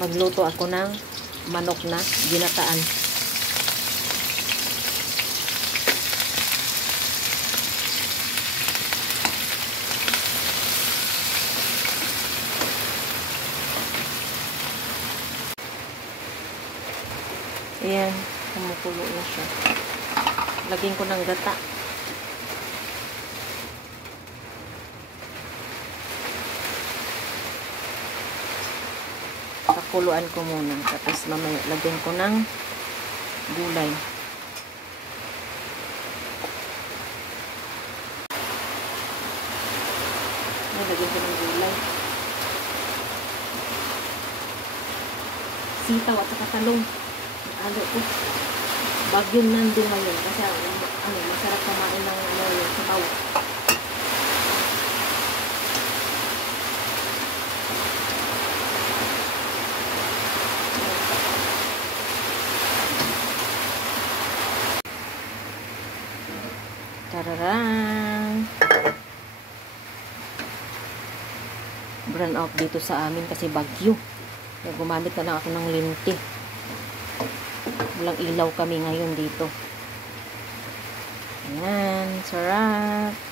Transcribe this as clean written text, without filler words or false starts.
Magluto ako ng manok na ginataan. Ayan, kumukulo na siya. Lagyan ko ng gata. Pakuluan ko muna. Tapos mamaya lagyan ko ng gulay. Lagyan ko ng gulay. Sitaw at saka talong. Ano ko. Bagyong nandun ngayon. Kasi masarap kumain ng sabaw. Tararang! Brown out dito sa amin kasi bagyo. Kaya gumamit na lang ako ng linti. Walang ilaw kami ngayon dito. Ayan, sarap!